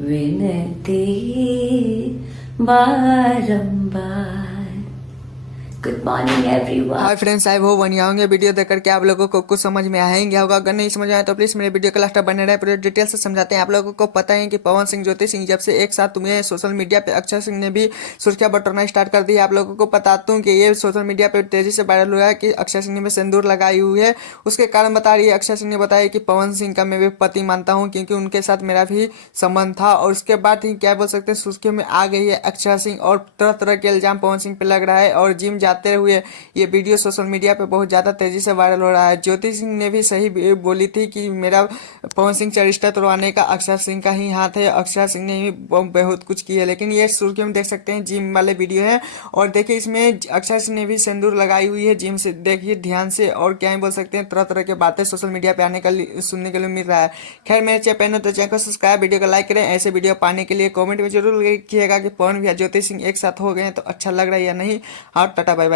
विनती बारंबार। Good morning everyone. Hi friends, I वो बढ़िया होंगे। वीडियो देख करके आप लोगों को कुछ समझ में आएंगे होगा। अगर नहीं समझ आया तो प्लीज मेरे वीडियो को लास्ट तक बने रहे, पूरे डिटेल से समझाते हैं। आप लोगों को पता है कि पवन सिंह, ज्योति सिंह जब से एक साथ तुम्हें सोशल मीडिया पे अक्षय सिंह ने भी सुर्खियां बटोरना स्टार्ट कर दी है। आप लोगों को बताता हूँ कि ये सोशल मीडिया पे तेजी से वायरल हुआ है कि अक्षय सिंह ने भी सिंदूर लगाई हुई है। उसके कारण बता रही है, अक्षय सिंह ने बताया कि पवन सिंह का मैं भी पति मानता हूँ क्योंकि उनके साथ मेरा भी संबंध था। और उसके बाद ही क्या बोल सकते हैं, सुर्खियों में आ गई है अक्षय सिंह और तरह तरह के इल्जाम पवन सिंह पे लग रहा है। और जिम जाते हुए ये वीडियो सोशल मीडिया पे बहुत ज़्यादा तेजी से वायरल हो रहा है। ज्योति सिंह ने भी सही बोली थी कि मेरा पवन सिंह से रिश्ता तोड़वाने का अक्षय सिंह का ही हाथ है। अक्षय सिंह ने भी बहुत कुछ किया है। लेकिन ये सुर्खियों में देख सकते हैं, जिम वाले वीडियो है। और देखिए इसमें अक्षय सिंह ने भी सिंदूर लगाई हुई है जिम से, देखिए ध्यान से। और क्या ही बोल सकते हैं, तरह तरह के बातें सोशल मीडिया पे आने का सुनने के लिए मिल रहा है। खैर, मेरे चैनल तो चैनल को सब्सक्राइब, वीडियो को लाइक करें। ऐसे वीडियो पाने के लिए कमेंट में जरूर लिखिएगा कि पवन भैया ज्योति सिंह एक साथ हो गए हैं तो अच्छा लग रहा है या नहीं। और टाटा बाय बाय।